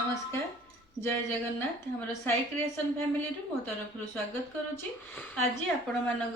नमस्कार जय जगन्नाथ हमर साई क्रिएशन फैमिली रू मो तरफ स्वागत करुच्ची। आज आपण मानक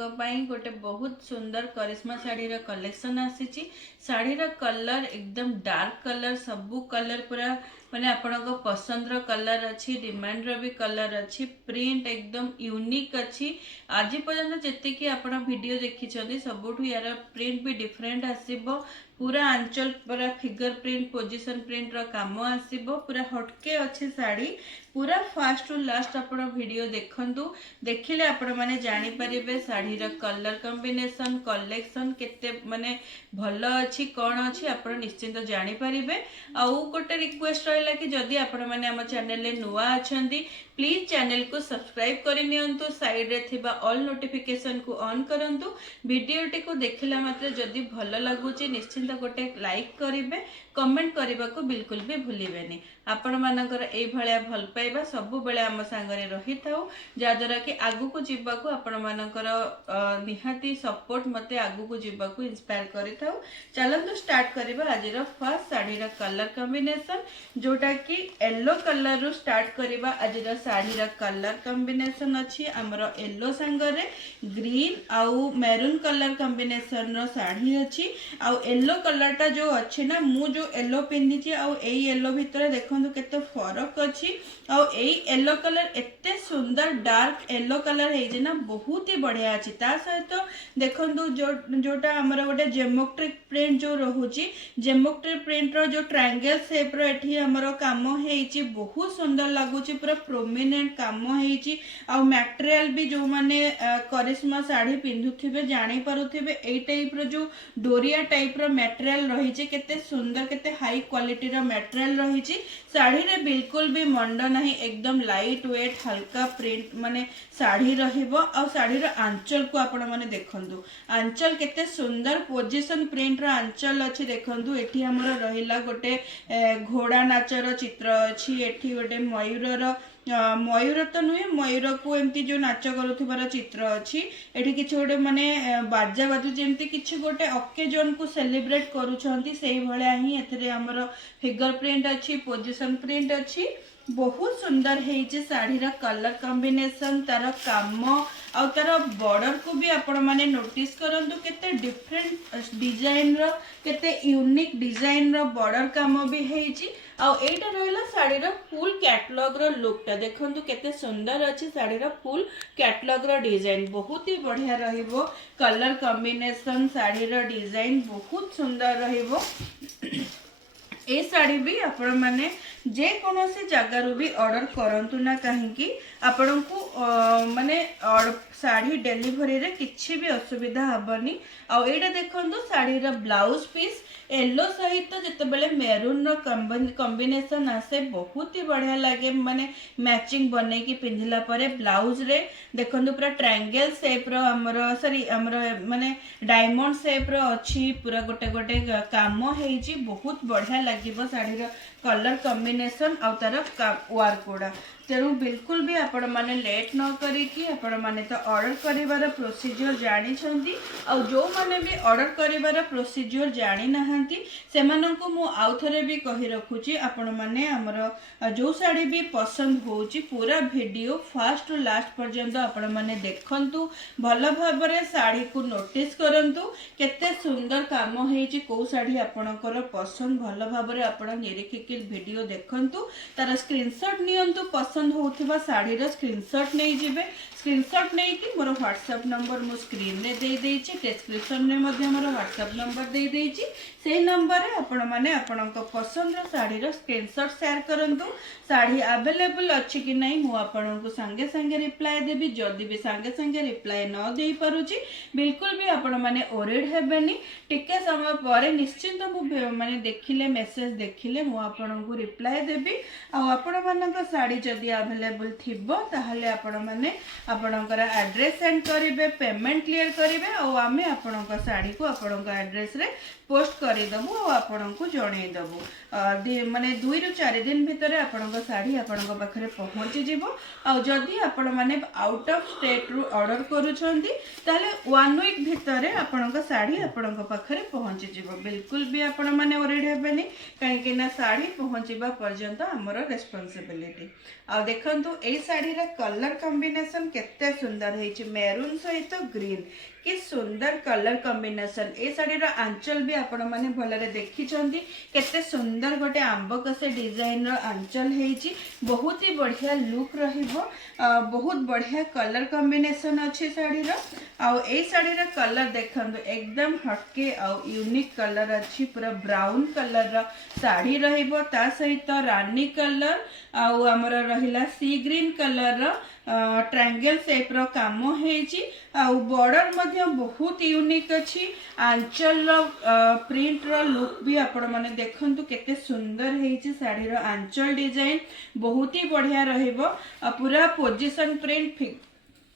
गोटे बहुत सुंदर करिश्मा साड़ी रो कलेक्शन आसी। साड़ी रो कलर एकदम डार्क कलर सबू कलर पूरा माने आपण पसंद रो कलर अच्छी डिमांड रो भी कलर अच्छी प्रिंट एकदम यूनिक अच्छी। आज पर्यंत जेतिकी आपण वीडियो देखी सबुठु यार प्रिंट भी डिफरेंट आसीबो। पूरा आंचल पूरा फिगर प्रिंट पोजिशन प्रिंट रो काम आसीबो। पूरा हटके अच्छी साड़ी पूरा फास्ट टू लास्ट आपण वीडियो देखंतु देखिले आपण माने जानि परिबे साड़ी रो कलर कॉम्बिनेशन कलेक्शन केते माने भलो अच्छी कोन अच्छी आपण निश्चिंत जानि परिबे। आ गोटे रिक्वेस्ट रहला कि जदि आपण माने हम चैनल ले नुवा अछंती प्लीज चैनल को सब्सक्राइब करि नियंतु। साइड रे थिबा ऑल नोटिफिकेशन को ऑन करंतु। वीडियो टी को देखिला मात्र जदि भलो लागुची निश्चिंत गोटे लाइक करिवे कमेंट करबा को बिल्कुल भी भूलिबेनी। आपण मानकर एई भलिया भल पाइबा सबु बेले हम संगरे रही थाउ जाद्वारा कि आगु को जीवा को आपण मानकर निहाती सपोर्ट मते आगु को जीवा को इंस्पायर करि थाउ। चलंतु स्टार्ट करबा आज रो फर्स्ट साड़ी रो कलर कॉम्बिनेशन जोटा कि येलो कलर रो स्टार्ट करबा। आज रो साड़ी रो कलर कॉम्बिनेशन अछि हमरो येलो संगरे ग्रीन आउ मैरून कलर कॉम्बिनेशन रो साड़ी अछि। आउ येलो कलर टा जो अछि ना मु जो येलो पिन्नी छी आउ एई येलो भितर देखंतु केते फरक अछि। आउ एई येलो कलर एते सुंदर डार्क येलो कलर हे जे ना बहुत ही बढ़िया अछि। ता सहित देखंतु जोटा हमर गोटे जेमोट्रिक प्रिंट जो रहुची जेमोट्रिक प्रिंट रो जो ट्रायंगल शेप रो एठी हमर काम हेची बहुत सुंदर लागुची पूरा प्रोमिनेंट काम हेची। आउ मटेरियल भी जो माने करिश्मा साड़ी पिंधुथिबे जानि पारुथिबे एई टाइप रो जो डोरिया टाइप रो मटेरियल रहिची केते सुंदर केते हाई क्वालिटी रो मटेरियल रहिची। साड़ी रे बिल्कुल भी मंड नहीं एकदम लाइट वेट हल्का प्रिंट माने साड़ी रहिबो। आ साड़ी रो आंचल को आपण माने देखंतु आंचल केते सुंदर पोजीशन प्रिंट रो आंचल अछि। देखंतु एठी हमर रहिला गोटे घोड़ा नाचर चित्र अछि। एठी गोटे मयूर रो मयूर तो नुहे मयूर को एमती जो नाच करुथिबार चित्र अछि। एठी किछ गोटे माने बाजा बाजू जेमती किछ गोटे ओकेजन को सेलिब्रेट करूछंती सेही भलिया ही एथरे हमर फिगर प्रिंट अछि पोजीशन प्रिंट अछि। बहुत सुंदर हेइचे साड़ी रा कलर कॉम्बिनेशन तार काम आ तार बॉर्डर को भी आपण माने नोटिस करंतु केते डिफरेंट डिजाइन रो केते यूनिक डिजाइन रो बॉर्डर काम भी हेइची। आ एटा रहला साड़ी रो फुल कैटलॉग रो लुक टा देखंतु केते सुंदर अछि। साड़ी रो फुल कैटलॉग रो डिजाइन बहुत ही बढ़िया रहिबो। कलर कॉम्बिनेशन साड़ी रो डिजाइन बहुत सुंदर रहिबो। ए साड़ी भी आपण माने जे कोनोसी जगह रू भी ऑर्डर करंतु ना कहीं आपण को माने साड़ी डिलीवरी रे किछि भी असुविधा हबनी। आ एटा देखंतु साड़ी रा ब्लाउज पीस येलो सहित जते बेले मेरून रो कॉम्बिनेशन आसे बहुत ही बढ़िया लागे माने मैचिंग बने की पिंधिला परे ब्लाउज रे देखंतु पूरा ट्रायंगल शेप रो हमरो सॉरी हमरो माने डायमंड शेप रो अछि। पूरा गोटे गोटे काम हेजी बहुत बढ़िया लागिबो साड़ी रो कलर कॉम्बिनेशन आ तार वर्क गुड़ा। तेणु बिल्कुल भी आपण माने लेट न करी कि आपण माने तो ऑर्डर करिवार प्रोसीजर जानि छंती। आ जो माने भी ऑर्डर करिवार प्रोसीजर जानि नहंती सेमानंको मु आउथरे भी कहि रखुची आपण माने हमर जो साड़ी भी पसंद होउची पूरा वीडियो फास्ट टू लास्ट पर्यंत आपण माने देखंतु भलो भाबरे साड़ी को नोटिस करंतु केते सुंदर काम हेची को साड़ी आपणकर पसंद भलो भाबरे आपण निरीक्षिक वीडियो देखंतु तार स्क्रीनशॉट नियंतु पसंद होउथिबा साड़ी रो स्क्रीनशॉट नै जिवे। स्क्रीनशॉट नै कि मोर व्हाट्सएप नंबर मो स्क्रीन रे दे देछि डिस्क्रिप्शन रे मध्ये मोर व्हाट्सएप नंबर दे देछि से नंबर रे आपण माने आपणक पसंद रो साड़ी रो स्क्रीनशॉट शेयर करंतु। साड़ी अवेलेबल अछि कि नै मु आपणक संगे संगे रिप्लाई देबी। जदी भी संगे संगे रिप्लाई न देई पारुची बिल्कुल भी आपण माने ओरिड हेबेनी टिके समय परे निश्चिंत मु माने देखिले मेसेज देखिले मु आपणक रिप्लाई देबी। आ आपण मानक साड़ी जदी अवेलेबल थिबो ताहले आपण माने आपणकर एड्रेस सेंड करिवे पेमेंट क्लियर करिवे आ आमे आपणक साड़ी को आपणक एड्रेस रे पोस्ट करदेबू और आपको जनईदेबू माने 2 ରୁ 4 दिन भितर आपण शाढ़ी आपण पाखे पहुँची जीवो। जदि आपण मैंने आउट ऑफ स्टेट रु ऑर्डर करूछंती ताले 1 वीक भितर आपण शाढ़ी आपण पाखे पहुँची जीवो। बिल्कुल भी आपण मैंने ओरिड हेबेनी कहीं ना शाढ़ी पहुँचवा पर्यंत आमर रेस्पॉन्सिबिलिटी। आ देखंतु ए शाढ़ी रा कलर कॉम्बिनेशन केते सुंदर है, मेरून सहित ग्रीन कि सुंदर कलर कॉम्बिनेशन। ए शाढ़ी रा आंचल भी आपण माने भलरे देखिछंती केते सुंदर गोटे आंब कसे डिजाइन रो आंचल हेची, बहुत ही बढ़िया लुक रहिबो। बहुत बढ़िया कलर कॉम्बिनेशन अच्छी शाढ़ी रो। आ ए शाढ़ी रा कलर देखंतु एकदम हटके आ यूनिक कलर अच्छी, पूरा ब्राउन कलर रा साड़ी रहिबो। ता सहित रानी कलर आ हमर रहिला सी ग्रीन कलर रा ट्रायंगल शेप रो काम हेची। आ बॉर्डर मध्ये बहुत यूनिक अच्छी, आंचल रो प्रिंट रो लुक भी आपण माने देखंतु केते सुंदर हेची। साड़ी रो आंचल डिजाइन बहुत ही बढ़िया रहिबो। पूरा पोजीशन प्रिंट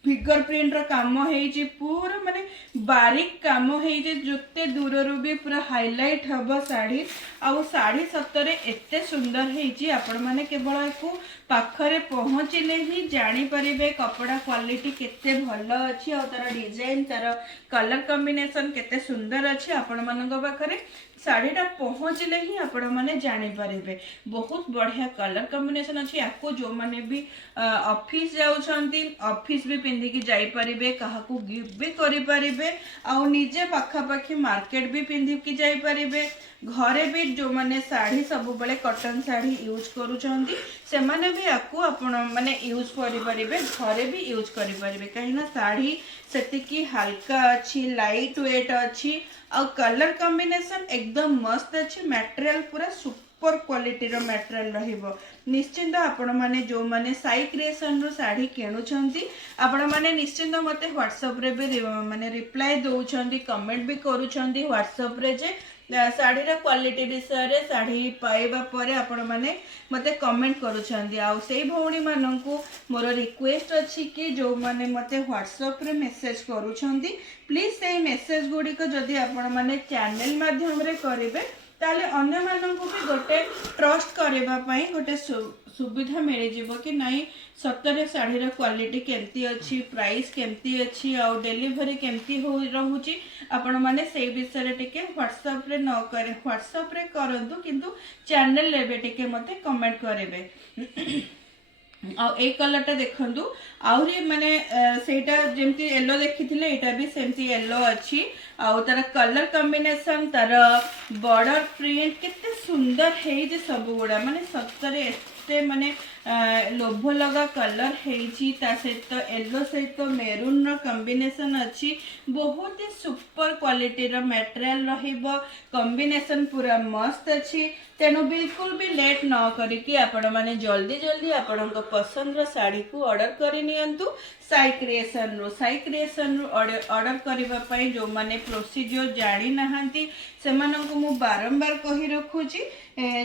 फिगर प्रिंट रो काम हेची, पूरा माने बारीक काम हेची, जते दूर रो भी पूरा हाईलाइट हबो साड़ी। आ साड़ी सतरे एते सुंदर हेची, आपण माने केवल एको पाखरे पहुँचले ही जानी परिबे कपड़ा क्वालिटी केते भल अच्छी और तार डिजाइन तार कलर कॉम्बिनेशन केते सुंदर अच्छी। आपण मानक पाखरे साड़ीटा पहुँचले ही आपण माने जानी परिबे। बहुत बढ़िया कलर कॉम्बिनेशन अच्छी। आपको जो माने भी ऑफिस जाउछंती ऑफिस भी पिंधि की जाई परिबे, काहाकू गिफ्ट भी करि परिबे, आ निजे पाखा पाखी मार्केट भी पिंधि की जाई परिबे। घरे भी जो माने साड़ी सब बेले कॉटन साड़ी यूज करूछंती से माने भी आपको आपण माने यूज करि परिबे, घरे भी यूज करि परिबे। कहीं ना साड़ी सेति की हल्का अच्छी, लाइट वेट अच्छी और कलर कॉम्बिनेशन एकदम मस्त अच्छी। मटेरियल पूरा सुपर क्वालिटी रो मटेरियल रहिबो। निश्चिंत आपण माने जो माने साई क्रिएशन रो साड़ी किणुछंती आपण माने निश्चिंत मते व्हाट्सएप रे भी माने रिप्लाई दउछंती, कमेंट भी करूछंती व्हाट्सएप रे जे साड़ी रा क्वालिटी विषय रे साड़ी पाइबा परे आपण माने मते कमेंट करूछंती। आ सेई भौणी माननकु मोर रिक्वेस्ट अछि कि जो माने मते व्हाट्सएप रे मेसेज करूछंती प्लीज सेई मेसेज गुडी को जदी आपण माने चैनल माध्यम रे करिवे ताले अन्य माननकु भी गोटे ट्रस्ट करबा पई गोटे सुविधा मिल जिवो कि नहीं सतरे साड़ी रा क्वालिटी केमती अच्छी, प्राइस केमती अच्छी और डिलीवरी केमती हो रहूची। आपण माने सेई विषय रे टिके व्हाट्सएप रे न करे, व्हाट्सएप रे करंतु किंतु चैनल लेबे टिके मते कमेंट करेबे। आ ए कलरटा देखंतु आउरी माने सेटा जेमती येलो देखिथिले एटा भी सेमती येलो अच्छी। आ तार कलर कॉम्बिनेशन तार बॉर्डर प्रिंट केते सुंदर है जे सब गुडा माने सतरे एते माने लोभ लगा कलर हेची। ता सहित येलो सहित मेरून रो कॉम्बिनेशन अच्छी, बहुत ही सुपर क्वालिटी रो मटेरियल रहिबो। कॉम्बिनेशन पूरा मस्त अच्छी। तेणु बिल्कुल भी लेट न करिकी आपण माने जल्दी जल्दी आपण पसंद रो साड़ी को ऑर्डर करि नियंतु। साई क्रिएशन रु ऑर्डर करबा पई जो माने प्रोसीजर जानि नहांती सेमानंकु मु बारंबार कहि रखुची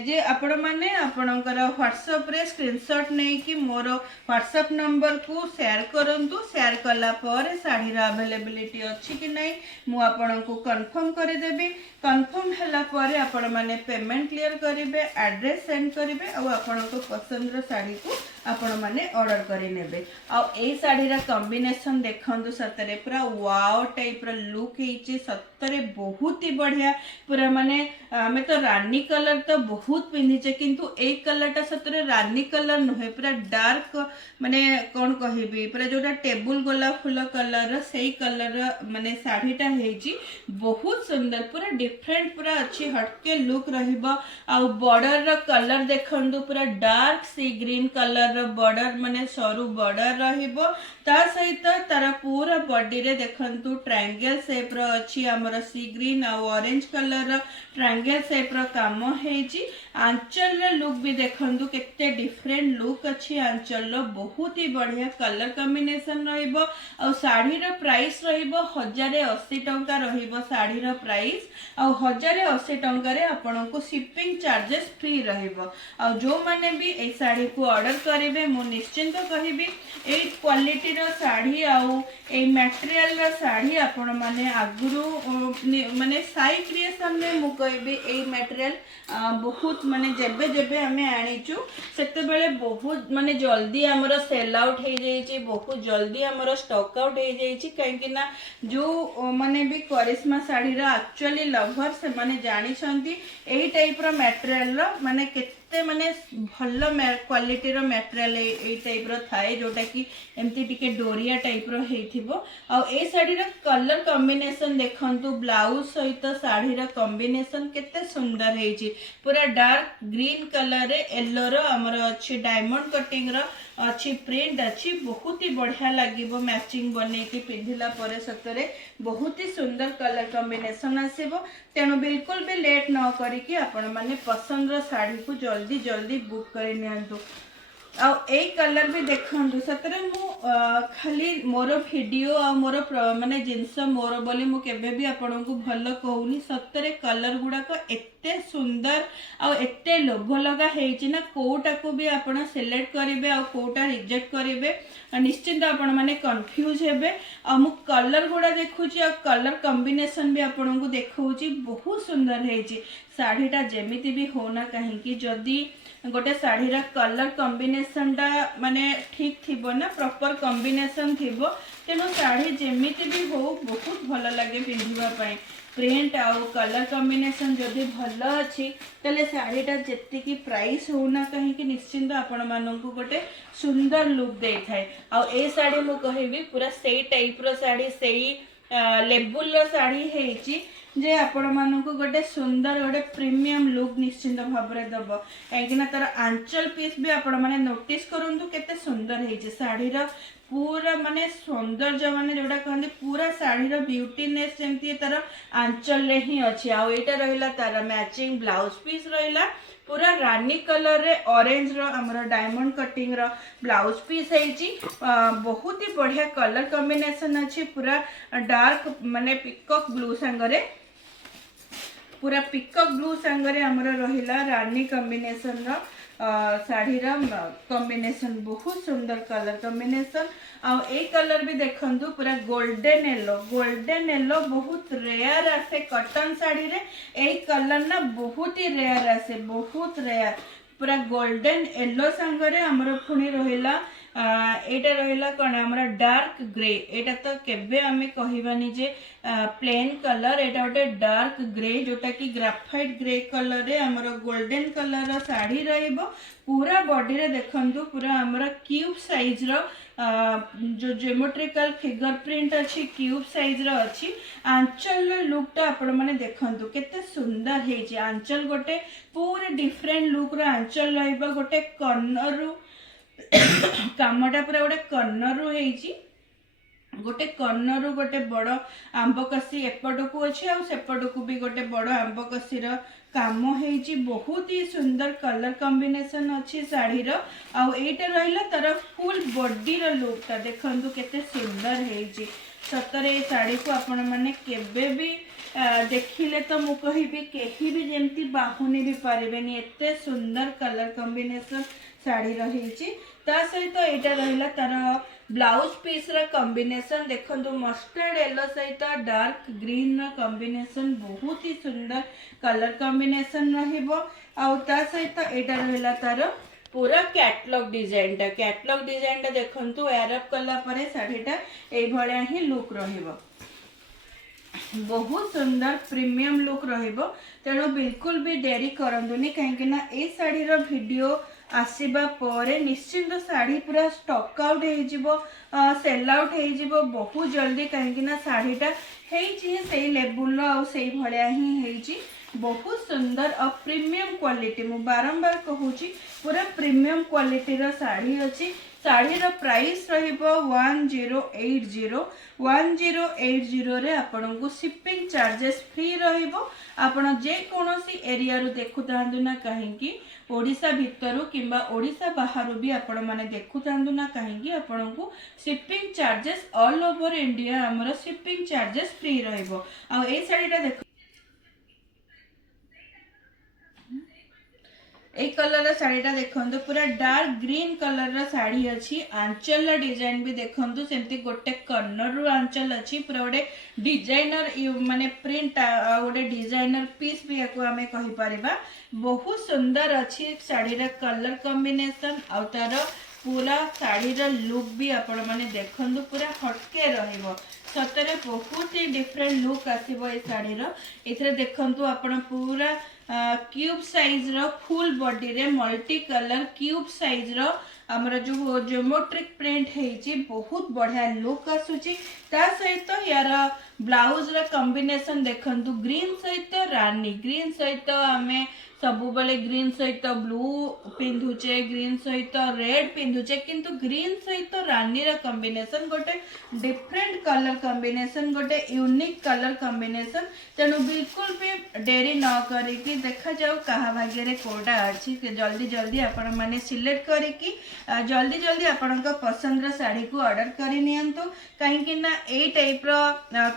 जे आपण माने आपणकर व्हाट्सएप रे स्क्रीनशॉट नै कि मोर व्हाट्सएप नंबर को शेयर करंतु। शेयर कला पर साड़ी रा अवेलेबिलिटी अछि कि नै मु आपणको कंफर्म करि देबी। कंफर्म हला पर आपण माने पेमेंट क्लियर करिवे, एड्रेस सेंड करिवे और आपणको पसंद रो साड़ी को आपण माने ऑर्डर करि नेबे। आ ए साड़ी रा कॉम्बिनेशन देखंतु सतरे पूरा वाओ टाइप रा लुक हेची, सतरे बहुत ही बढ़िया। पूरा माने हमें तो रानी कलर तो बहुत पिंधिचे किंतु ए कलरटा सतरे रानी कलर नुहे, पूरा डार्क माने कौन कहबी पूरा जोटा टेबुल गोलाप फूल कलर सेई कलर माने साड़ीटा हेची, बहुत सुंदर पूरा डिफरेंट पूरा अच्छी हटके लुक रहिबो। आ बॉर्डर रो कलर देखंतु पूरा डार्क सी ग्रीन कलर रो बॉर्डर माने सरू बॉर्डर रहिबो। ता सहित तार पूरा बॉडी रे देखंतु ट्रायंगल शेप रो अछि, हमर सी ग्रीन आ ऑरेंज कलर रो ट्रायंगल शेप रो काम हेची। आंचल रो लुक भी देखंतु केते डिफरेंट लुक अछि। आंचल रो बहुत ही बढ़िया कलर कॉम्बिनेशन रहिबो। आ साड़ी रो प्राइस रहिबो 1080 टंका रहिबो साड़ी रो प्राइस। आ 1080 टंका रे आपनको शिपिंग चार्जेस फ्री रहिबो। आ जो माने भी ए साड़ी को ऑर्डर पारिबे मु निश्चिंत कहिबी ए क्वालिटी रो साड़ी आउ ए मटेरियल रो साड़ी आपण माने आगुरु माने साई क्रिएशन में मु कहबी ए मटेरियल बहुत माने जेबे जेबे हमें आनीचु सेते बेले बहुत माने जल्दी हमरो सेल आउट हो जाइए बहुत जल्दी हमरो स्टॉक आउट हो जाइए कहीं ना जो माने भी करिश्मा साड़ी रा एक्चुअली लवर से माने जानी छंती एही टाइप रो मटेरियल रो माने केते माने भल क्वालिटी रो मटेरियल एही टाइप रो थाए जोटा कि एमती टिके डोरिया टाइप रो हेथिबो आ ए साड़ी रो कलर कॉम्बिनेशन देखंतु ब्लाउज सहित साड़ी रो कॉम्बिनेशन केते सुंदर हेची पूरा डार्क ग्रीन कलर रे येलो रो हमर अछि डायमंड कटिंग रो अच्छी प्रिंट अच्छी बहुत ही बढ़िया लगे मैचिंग बने कि पिंधिला परे सतरे बहुत ही सुंदर कलर कॉम्बिनेशन आसीबो तेणु बिल्कुल भी लेट न करिकि आपण माने पसंद रो साड़ी को जल्दी जल्दी बुक करि नियंतु आ ए कलर भी देखंतु सतरे मु खाली मोर वीडियो आ मोर माने जिंस मोर बोली मु केबे भी आपन को भलो कहूनी सतरे कलर गुडा को एते सुंदर आ एते लोभ लगा हेची ना कोटा को भी आपण सिलेक्ट करिवे आ कोटा रिजेक्ट करिवे निश्चिंत आपण माने कंफ्यूज हेबे आ मु कलर गुडा देखुची आ कलर कॉम्बिनेशन भी आपण को देखौची बहुत सुंदर हेची साड़ीटा जेमिति भी होना कहीं कि जदी गोटे साड़ीर कलर कॉम्बिनेशन टा माने ठीक थिबो ना प्रॉपर कॉम्बिनेशन थिबो तेनो साड़ी जेमिति भी हो बहुत भल लगे पिंधिबा पई प्रिंट आउ कलर कॉम्बिनेशन जदी भल अछि तले साड़ीटा जेति की प्राइस होना कहीं कि निश्चिंत आपण माननकु गोटे सुंदर लुक दे थाए आ ए साड़ी मु कहिबी पूरा सेई टाइप रो साड़ी सेई लेबुल रो साड़ी हेची जे आपण मानक गोटे सुंदर गोटे प्रीमियम लुक निश्चिंत भाव में दब कहीं तार आंचल पीस भी आपण माने नोटिस करंतु केते सुंदर हेची साड़ी रो पूरा माने सौंदर्य माने जोटा कहते पूरा साड़ी रो ब्यूटीनेस जेमती तार आंचल रे ही अछि आ एटा रहिला तार मैचिंग ब्लाउज पीस रहिला पूरा रानी कलर रे ऑरेंज रो हमर डायमंड कटिंग रो ब्लाउज पीस हेची बहुत ही बढ़िया कलर कॉम्बिनेशन अछि पूरा डार्क माने पिकॉक ब्लू संगरे पूरा पिकॉक ब्लू संगरे हमर रहिला रानी कॉम्बिनेशन रो साड़ी रा कॉम्बिनेशन बहुत सुंदर कलर कॉम्बिनेशन आ ए कलर भी देखंतु पूरा गोल्डन येलो बहुत रेयर आसे कॉटन साड़ी रे ए कलर ना बहुत ही रेयर आसे बहुत रेयर पूरा गोल्डन येलो संगरे हमर पुणी रहिला एटा रहिला कोन हमरा डार्क ग्रे एटा तो केबे हमें कहिबानी जे प्लेन कलर एटा गोटे डार्क ग्रे जोटा कि ग्राफाइट ग्रे कलर रे हमर गोल्डन कलर रो साड़ी रहइबो पूरा बॉडी रे देखंतु पूरा हमर क्यूब साइज रो जो ज्योमेट्रिकल फिगर प्रिंट अछि क्यूब साइज रो अछि आंचल लुक टा आपण माने देखंतु केते सुंदर हेजी आंचल गोटे पूरे डिफरेंट लुक रो आंचल रहइबो गोटे कॉर्नर रो कामटा पूरा गोटे कॉर्नर रो हेजी गोटे कॉर्नर रो गोटे बड़ आंबकसी एपटकू अच्छी आ सेपटकू भी गोटे बड़ आंबकसी रो काम हेजी बहुत ही सुंदर कलर कॉम्बिनेशन अच्छी साड़ी रो आ एटा रहिला तार फुल बॉडी रो लुक ता देखंतु केते सुंदर हेजी सतरे साड़ी को आपण माने केबे भी देखिले तो मु कहिबी केही भी जेमती बाहुनी भी पारिबेनी एते सुंदर कलर कॉम्बिनेशन साड़ी रही ता सहित एटा रहिला तार ब्लाउज पीस रा कॉम्बिनेशन देखंतु मस्टर्ड येलो सहित डार्क ग्रीन रा कॉम्बिनेशन बहुत ही सुंदर कलर कॉम्बिनेशन रहिबो आ ता सहित एटा रहिला तार पूरा कैटलॉग डिजाइन टा देखंतु एरअप कला परे साड़ीटा ए भलिया ही लुक रहिबो बहुत सुंदर प्रीमियम लुक रहिबो तेणु बिल्कुल भी देरी करंतुनी कहीं ना ए साड़ी रो वीडियो आसीबा परे निश्चिंत साड़ी पूरा स्टॉक आउट हो जिवो सेल आउट हो जिवो बहुत जल्दी कहीं ना साड़ीटा हेची सेही लेवल रो आ सेही भलिया ही हेची बहुत सुंदर और प्रीमियम क्वालिटी मु बारंबार कहूची पूरा प्रीमियम क्वालिटी रो साड़ी अच्छी साड़ी रो प्राइस रहिबो 1080 रे आपन को शिपिंग चार्जेस फ्री रहिबो आपण जे कोनोसी एरिया रो देखु तांदु ना कहीं ओडिशा भितरु किंबा ओडिशा बाहरु भी आपण माने देखु तांदु ना कहीं आपण को shipping charges all over India हमर शिपिंग चार्जेस फ्री रहिबो आ ए साड़ीटा देख ए कलर शाढ़ीटा देखो पूरा डार्क ग्रीन कलर शाढ़ी अच्छी आंचल डिजाइन भी देखो सेमती गोटे कर्नर रु आंचल अच्छी पूरा गोटे डिजाइनर माने प्रिंट गोटे डिजाइनर पीस भी आम कहीपर बहुत सुंदर अच्छी शाढ़ी कलर कॉम्बिनेशन आउ तार पूरा शाढ़ी लुक भी आपण मैंने देखु पूरा हटके रहिबो सतरे बहुत ही डिफरेंट लुक आसीबो ए शाढ़ी रो देखंतु आपण पूरा क्यूब साइज रो फुल बॉडी रे मल्टी कलर क्यूब साइज रो हमर जो ज्योमेट्रिक प्रिंट हेची बहुत बढ़िया लुक आसुची ता सहित यार ब्लाउज रो कॉम्बिनेशन देखंतु ग्रीन सहित रानी ग्रीन सहित हमें सबु बेले ग्रीन सहित ब्लू पिंधुचे ग्रीन सहित रेड पिंधुचे किंतु ग्रीन सहित रानी रा कॉम्बिनेशन गोटे डिफरेंट कलर कॉम्बिनेशन गोटे यूनिक कलर कॉम्बिनेशन तेणु बिल्कुल भी डेरी न करिकी देखा जाऊ कहा भाग्य रे कोडा अछि जल्दी जल्दी आपण माने सिलेक्ट करिकी जल्दी जल्दी आपण पसंद रा साड़ी को ऑर्डर करि नियंतु काहेकि ना ए टाइप रो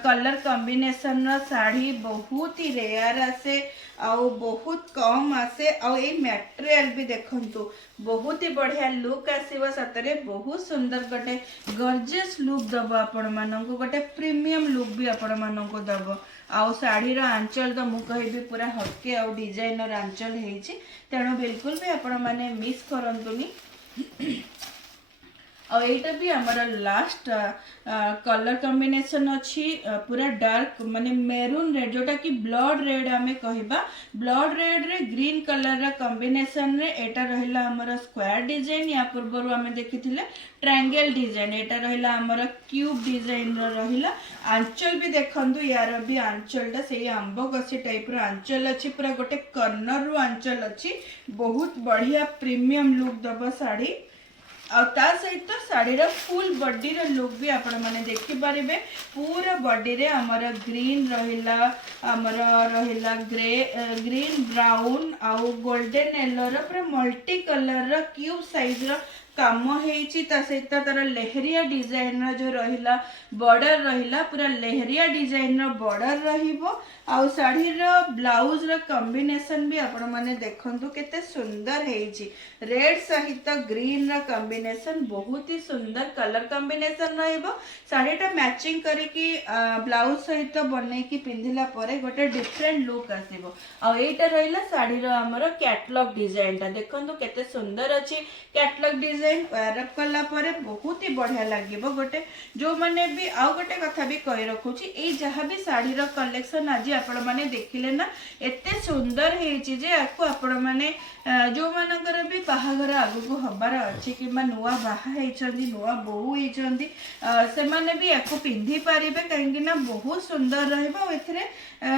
कलर कॉम्बिनेशन रा साड़ी बहुत ही रेयर आसे आउ बहुत कम आसे आउ ए मटेरियल भी देखंतु बहुत ही बढ़िया लुक आसीबो सतरे बहुत सुंदर गोटे गॉर्जियस लुक दबो आपण माननको गोटे प्रीमियम लुक भी आपण माननको दबो आउ साड़ी रा आंचल तो मु कहबी पूरा हटके आउ डिजाइनर आंचल हेची तेणु बिल्कुल भी आपण माने मिस करंतुनी और एटा भी हमारा लास्ट कलर कॉम्बिनेशन अच्छी पूरा डार्क माने मेरून रेड जोटा कि ब्लड रेड आमे कहिबा ब्लड रेड रे ग्रीन कलर रा कॉम्बिनेशन रे एटा रहिला हमारा स्क्वायर डिजाइन या पूर्वरु आमे देखिथिले ट्रायंगल डिजाइन एटा रहिला हमारा क्यूब डिजाइन रा रहिला आंचल भी देखंतु यार भी आंचलटा सेही आंब कसी टाइप रो आंचल अछि पूरा गोटे कर्नर रु आंचल अछि बहुत बढ़िया प्रीमियम लुक दबा साड़ी सहित शाढ़ी फुल बॉडी रो लुक भी आपण माने देखि परिबे पूरा बॉडी रे हमर ग्रीन रहिला ग्रे ग्रीन ब्राउन आउ गोल्डन येलो रो पूरा मल्टी कलर रो क्यूब साइज रो काम हेची ता सहित तार लेहरिया डिजाइन रो जो रहिला बॉर्डर रहिला पूरा लेहरिया डिजाइन रो बॉर्डर रहिबो आउ साड़ी रो ब्लाउज रो कॉम्बिनेशन भी आपण माने देखंतु केते सुंदर हेची रेड सहित ग्रीन रो कॉम्बिनेशन बहुत ही सुंदर कलर कॉम्बिनेशन रहइबो साड़ीटा मैचिंग करिकी ब्लाउज सहित बनै की पिंधिला परे गोटे डिफरेंट लुक आसीबो आ एटा रहिला साड़ी रो हमर कैटलॉग डिजाइन ता देखंतु केते सुंदर अछि कैटलॉग डिजाइन वेयर अप कला परे बहुत ही बढ़िया लागिबो गोटे जो माने भी आउ गोटे कथा भी कहि रखुची ए जहां भी साड़ी रो कलेक्शन आज आपण माने देखिले ना एते सुंदर हेची जे आको आपण माने जो मानकर भी बाहाघर आगु हबार अछि कि नुआ बाहा हेचंदी नुआ बहु हेचंदी से माने भी याको पिंधि पारिबे काहेकि ना बहुत सुंदर रहइबो एथरे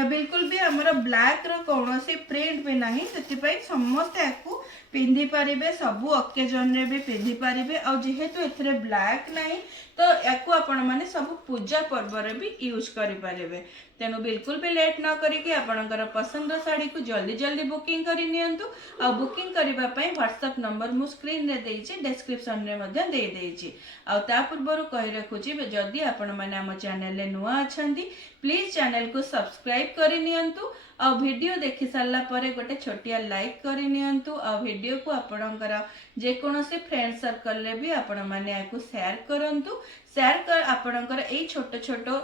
बिल्कुल भी हमर ब्लैक रो कोनोसी प्रिंट भी नाही सेति पई समस्त याको पिंधि पारिबे सबु ओकेजन रे भी पिंधि पारिबे आ जेहेतु एथरे ब्लैक नाही तो याको आपण माने सब पूजा पर्व रे भी यूज करि पारिबे तेनु बिल्कुल भी लेट न करिके आपणकर पसंद साड़ी को जल्दी जल्दी बुकिंग करि नियंतु आ बुकिंग करिबा पई व्हाट्सएप नंबर मु स्क्रीन रे देइछि डिस्क्रिप्शन रे मध्ये दे देइछि आ ता पूर्वरु कहि रखुछि जदी आपण माने हम चैनल ले नुआ अछंती प्लीज चैनल को सब्सक्राइब करि नियंतु आ वीडियो देखि सारला परे गोटे छोटिया लाइक करि नियंतु आ वीडियो को आपणकर जे कोनोसी फ्रेंड सर्कल रे भी आपण माने आको शेयर करंतु शेयर कर आपणकर ए छोटो छोटो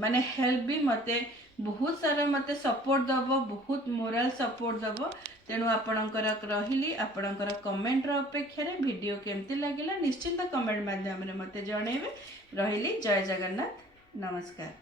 माने हेल्प भी मते बहुत सारा मते सपोर्ट दबो बहुत मोरल सपोर्ट दबो तेणु आपणकर रहिली आपणकर कमेंट रो अपेक्षा रे वीडियो केमती लागिला निश्चित कमेंट माध्यम रे मते जणेबे रहिली जय जगन्नाथ नमस्कार।